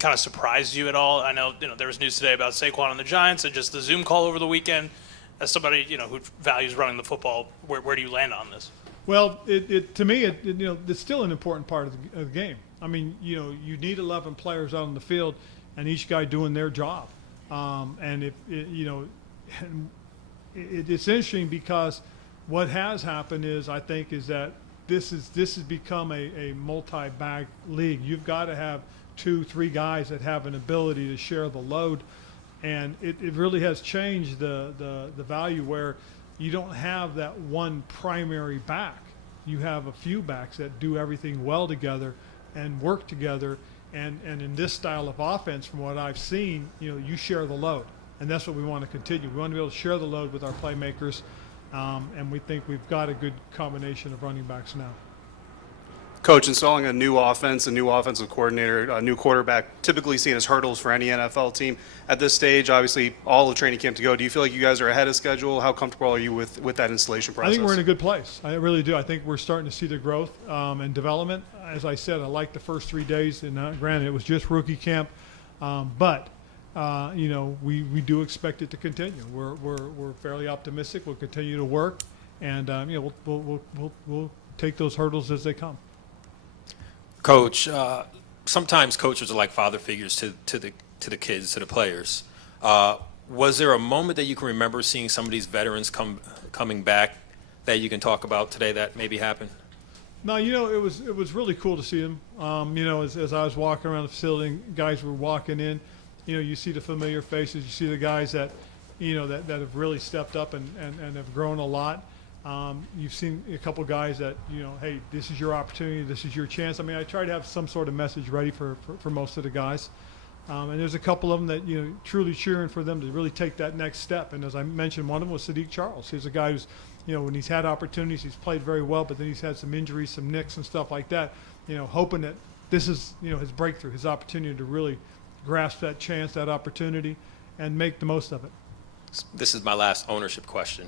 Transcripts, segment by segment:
kind of surprised you at all? I know, there was news today about Saquon and the Giants and just the Zoom call over the weekend. As somebody, who values running the football, where do you land on this? Well, to me, it's still an important part of the game. I mean, you need 11 players out on the field, and each guy doing their job. And it's interesting because what has happened is that this has become a multi-bag league. You've got to have 2-3 guys that have an ability to share the load, and it really has changed the value where you don't have that one primary back. You have a few backs that do everything well together and work together. And in this style of offense, from what I've seen, you share the load. And that's what we want to continue. We want to be able to share the load with our playmakers. And we think we've got a good combination of running backs now. Coach, installing a new offense, a new offensive coordinator, a new quarterback, typically seen as hurdles for any NFL team. At this stage, obviously, all of training camp to go. Do you feel like you guys are ahead of schedule? How comfortable are you with that installation process? I think we're in a good place. I really do. I think we're starting to see the growth and development. As I said, I liked the first 3 days, and granted, it was just rookie camp. But we do expect it to continue. We're fairly optimistic. We'll continue to work, and we'll take those hurdles as they come. Coach, sometimes coaches are like father figures to the kids, to the players. Was there a moment that you can remember seeing some of these veterans coming back that you can talk about today that maybe happened? No, it was really cool to see them. As I was walking around the facility, guys were walking in. You see the familiar faces. You see the guys that that have really stepped up and have grown a lot. You've seen a couple guys that, hey, this is your opportunity, this is your chance. I mean, I try to have some sort of message ready for most of the guys. And there's a couple of them that, truly cheering for them to really take that next step. And as I mentioned, one of them was Sadiq Charles. He's a guy who's, when he's had opportunities, he's played very well, but then he's had some injuries, some nicks and stuff like that, hoping that this is, his breakthrough, his opportunity to really grasp that chance, that opportunity, and make the most of it. This is my last ownership question.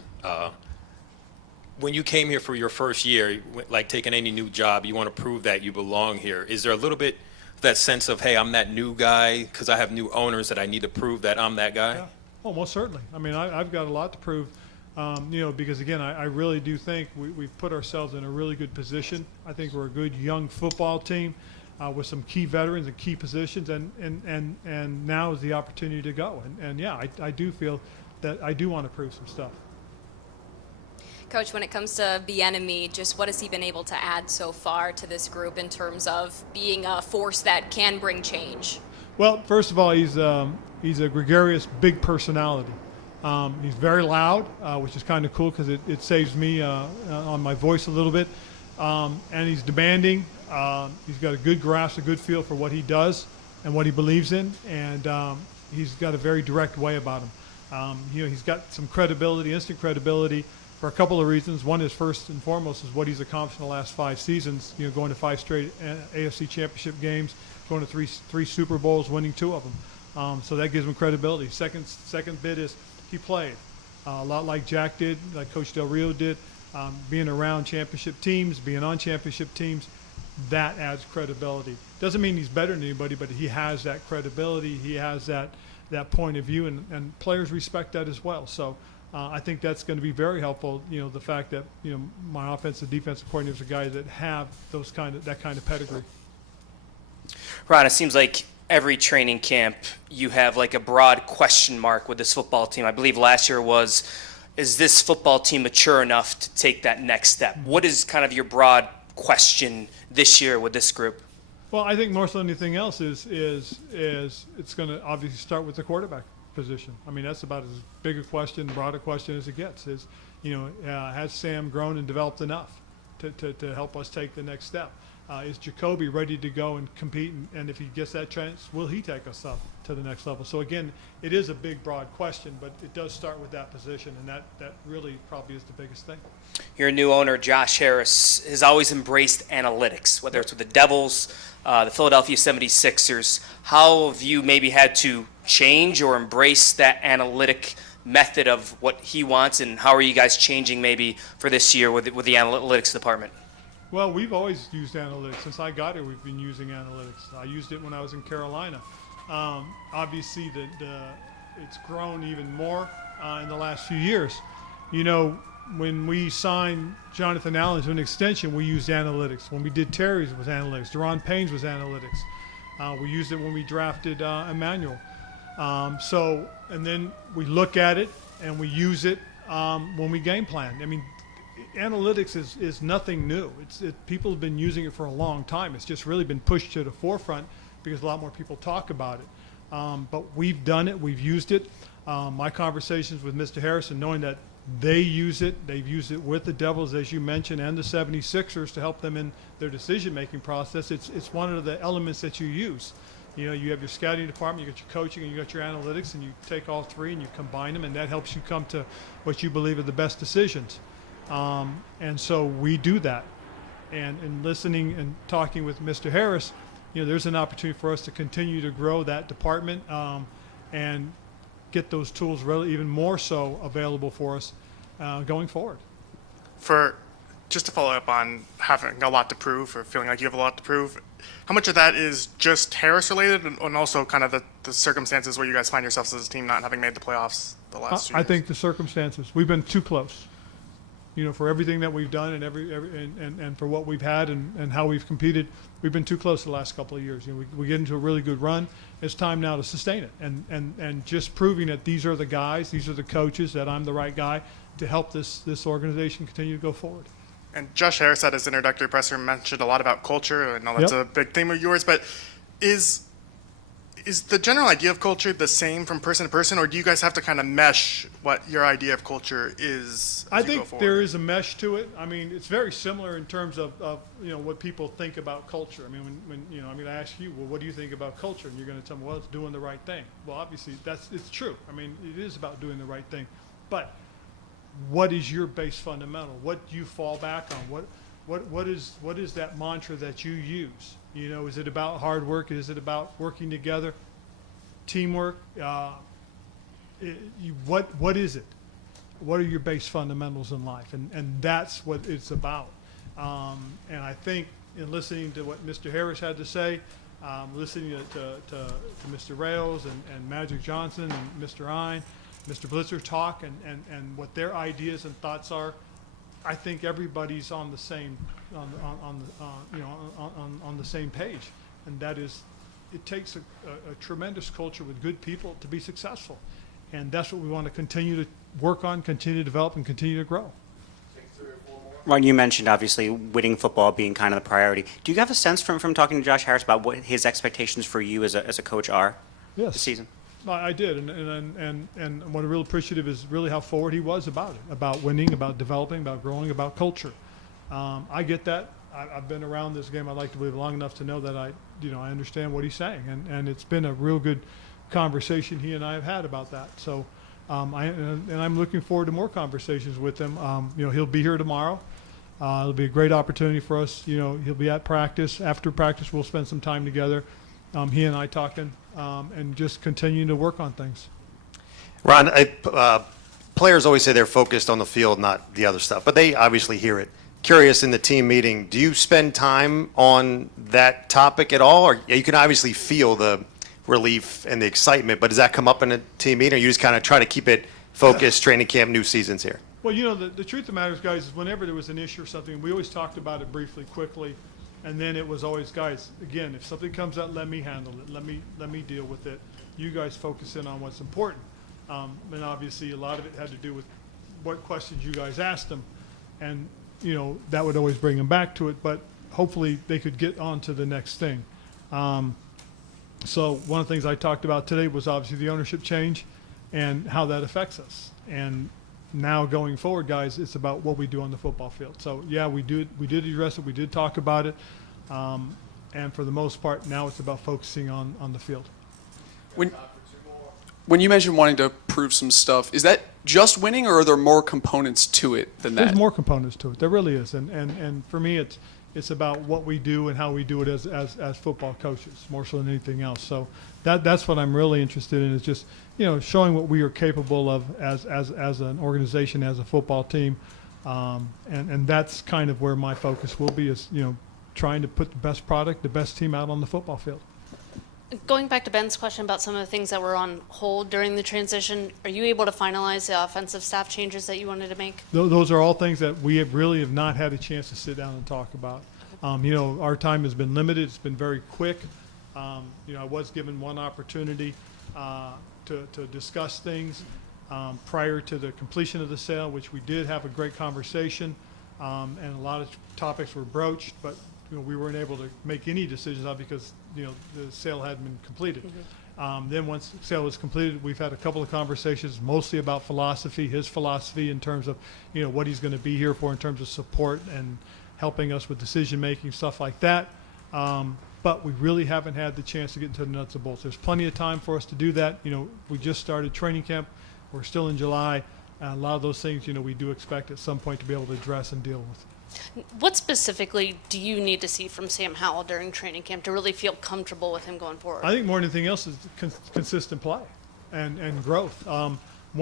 When you came here for your first year, like taking any new job, you want to prove that you belong here. Is there a little bit that sense of, hey, I'm that new guy because I have new owners that I need to prove that I'm that guy? Yeah. Oh, most certainly. I mean, I've got a lot to prove, because, again, I really do think we've put ourselves in a really good position. I think we're a good young football team with some key veterans and key positions, and now is the opportunity to go. And I do feel that I do want to prove some stuff. Coach, when it comes to Bieniemy, just what has he been able to add so far to this group in terms of being a force that can bring change? Well, first of all, he's a gregarious, big personality. He's very loud, which is kind of cool because it saves me on my voice a little bit. And he's demanding. He's got a good grasp, a good feel for what he does and what he believes in, and he's got a very direct way about him. He's got some credibility, instant credibility, for a couple of reasons. One is, first and foremost, is what he's accomplished in the last 5 seasons. Going to 5 straight AFC Championship games, going to three Super Bowls, winning 2 of them. So that gives him credibility. Second bit is he played a lot like Jack did, like Coach Del Rio did. Being around championship teams, being on championship teams, that adds credibility. Doesn't mean he's better than anybody, but he has that credibility. He has that point of view, and players respect that as well. So I think that's going to be very helpful. The fact that my offensive, defensive coordinators are guys that have that kind of pedigree. Ron, it seems like every training camp you have like a broad question mark with this football team. I believe last year was, is this football team mature enough to take that next step? What is kind of your broad question this year with this group? Well, I think more so than anything else is it's going to obviously start with the quarterback position. I mean, that's about as big a question, broad a question as it gets. Has Sam grown and developed enough to help us take the next step? Is Jacoby ready to go and compete? And if he gets that chance, will he take us up to the next level? So again, it is a big, broad question, but it does start with that position, and that really probably is the biggest thing. Your new owner, Josh Harris, has always embraced analytics, whether it's with the Devils, the Philadelphia 76ers. How have you maybe had to change or embrace that analytic method of what he wants, and how are you guys changing maybe for this year with the analytics department? Well, we've always used analytics. Since I got here, we've been using analytics. I used it when I was in Carolina. Obviously, it's grown even more in the last few years. You know, when we signed Jonathan Allen to an extension, we used analytics. When we did Terry's, it was analytics. Deron Payne's was analytics. We used it when we drafted Emmanuel. And then we look at it and we use it when we game plan. I mean, analytics is nothing new. People have been using it for a long time. It's just really been pushed to the forefront because a lot more people talk about it. But we've done it. We've used it. My conversations with Mr. Harrison, knowing that they use it, they've used it with the Devils, as you mentioned, and the 76ers to help them in their decision-making process. It's one of the elements that you use. You know, you have your scouting department, you got your coaching, and you got your analytics, and you take all three and you combine them, and that helps you come to what you believe are the best decisions. And so we do that. And in listening and talking with Mr. Harris, you know, there's an opportunity for us to continue to grow that department and get those tools really even more so available for us going forward. Just to follow up on having a lot to prove or feeling like you have a lot to prove, how much of that is just Harris related and also kind of the circumstances where you guys find yourselves as a team not having made the playoffs the last 2 years? I think the circumstances. We've been too close. You know, for everything that we've done and and for what we've had and how we've competed, we've been too close the last couple of years. You know, we get into a really good run. It's time now to sustain it and just proving that these are the guys, these are the coaches, that I'm the right guy to help this organization continue to go forward. And Josh Harris at his introductory presser mentioned a lot about culture. I know that's a big theme of yours, but is the general idea of culture the same from person to person, or do you guys have to kind of mesh what your idea of culture is? I think there is a mesh to it. I mean, it's very similar in terms of you know, what people think about culture. I mean, when you know, I mean, I ask you, well, what do you think about culture? And you're going to tell me, well, it's doing the right thing. Well, obviously, it's true. I mean, it is about doing the right thing. But what is your base fundamental? What do you fall back on? What is that mantra that you use? You know, is it about hard work? Is it about working together, teamwork? What is it? What are your base fundamentals in life? And that's what it's about. And I think in listening to what Mr. Harris had to say, listening to Mr. Rails and Magic Johnson and Mr. Ein, Mr. Blitzer talk and what their ideas and thoughts are, I think everybody's on the same on the same page, and that is, it takes a tremendous culture with good people to be successful, and that's what we want to continue to work on, continue to develop, and continue to grow. Ron, you mentioned obviously winning football being kind of the priority. Do you have a sense from talking to Josh Harris about what his expectations for you as a coach are Yes. this season? I did, and what I'm real appreciative is really how forward he was about it, about winning, about developing, about growing, about culture. I get that. I've been around this game, I like to believe, long enough to know that I understand what he's saying, and it's been a real good conversation he and I have had about that. So, I'm looking forward to more conversations with him. You know, he'll be here tomorrow. It'll be a great opportunity for us. You know, he'll be at practice. After practice, we'll spend some time together. He and I talking. And just continuing to work on things. Ron, players always say they're focused on the field, not the other stuff, but they obviously hear it. Curious, in the team meeting, do you spend time on that topic at all? Or you can obviously feel the relief and the excitement, but does that come up in a team meeting, or you just kind of try to keep it focused, training camp, new season's here? Well, you know, the truth of the matter is, guys, is whenever there was an issue or something, we always talked about it briefly, quickly. And then it was always, guys, again, if something comes up, let me handle it. Let me deal with it. You guys focus in on what's important. And obviously, a lot of it had to do with what questions you guys asked them. And, you know, that would always bring them back to it. But hopefully they could get on to the next thing. So one of the things I talked about today was obviously the ownership change and how that affects us. And now going forward, guys, it's about what we do on the football field. So yeah, we did address it, we did talk about it, and for the most part, now it's about focusing on the field. When you mentioned wanting to prove some stuff, is that just winning, or are there more components to it than that? There's more components to it. There really is, and for me, it's about what we do and how we do it as football coaches, more so than anything else. So that's what I'm really interested in, is just, you know, showing what we are capable of as an organization, as a football team, And that's kind of where my focus will be is, trying to put the best product, the best team out on the football field. Going back to Ben's question about some of the things that were on hold during the transition, are you able to finalize the offensive staff changes that you wanted to make? Those are all things that we really have not had a chance to sit down and talk about. Our time has been limited. It's been very quick. I was given one opportunity to discuss things prior to the completion of the sale, which we did have a great conversation, and a lot of topics were broached, but we weren't able to make any decisions on it because the sale hadn't been completed. Then once the sale was completed, we've had a couple of conversations, mostly about philosophy, his philosophy in terms of what he's going to be here for in terms of support and helping us with decision making, stuff like that. But we really haven't had the chance to get into the nuts and bolts. There's plenty of time for us to do that. We just started training camp. We're still in July. And a lot of those things, we do expect at some point to be able to address and deal with. What specifically do you need to see from Sam Howell during training camp to really feel comfortable with him going forward? I think more than anything else is consistent play and growth. One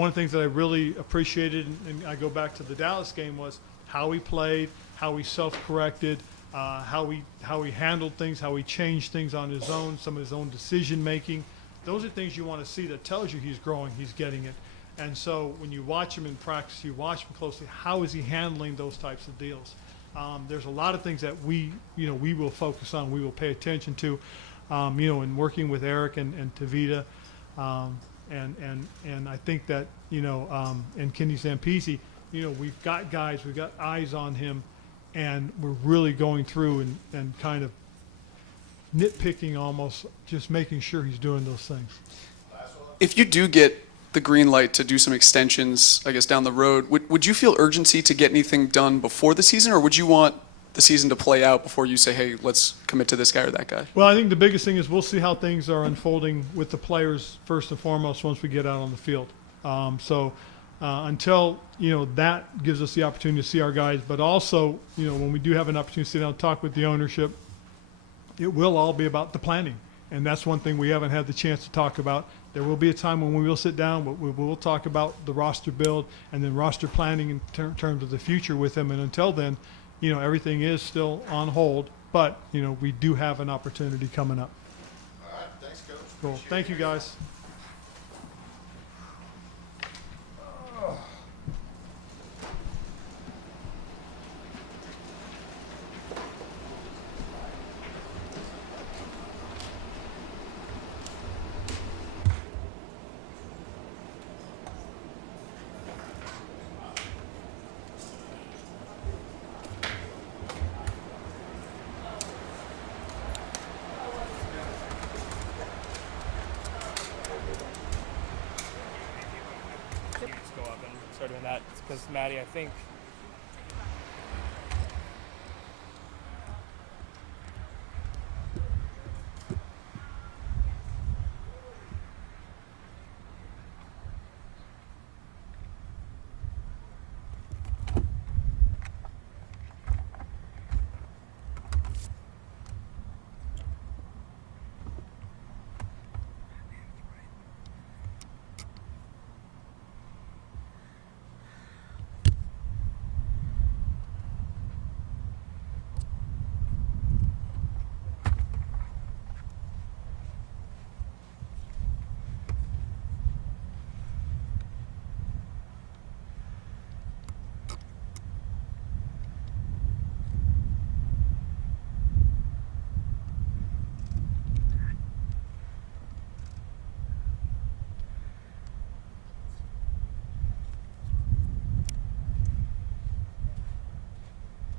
of the things that I really appreciated, and I go back to the Dallas game, was how he played, how he self-corrected, how he handled things, how he changed things on his own, some of his own decision-making. Those are things you want to see that tells you he's growing, he's getting it. And so when you watch him in practice, you watch him closely, how is he handling those types of deals? There's a lot of things that we will focus on, we will pay attention to, in working with Eric and Tavita, and I think that, and Kenny Zampese, we've got guys, we've got eyes on him, and we're really going through and kind of nitpicking almost, just making sure he's doing those things. If you do get the green light to do some extensions, I guess, down the road, would you feel urgency to get anything done before the season, or would you want the season to play out before you say, hey, let's commit to this guy or that guy? Well, I think the biggest thing is we'll see how things are unfolding with the players first and foremost once we get out on the field. Until, that gives us the opportunity to see our guys, but also, when we do have an opportunity to sit down and talk with the ownership, it will all be about the planning. And that's one thing we haven't had the chance to talk about. There will be a time when we will sit down, but we will talk about the roster build and then roster planning in terms of the future with them. And until then, everything is still on hold, but, we do have an opportunity coming up. All right, thanks, Coach. Cool. Thank you, guys. Go up and start doing that because Maddie, I think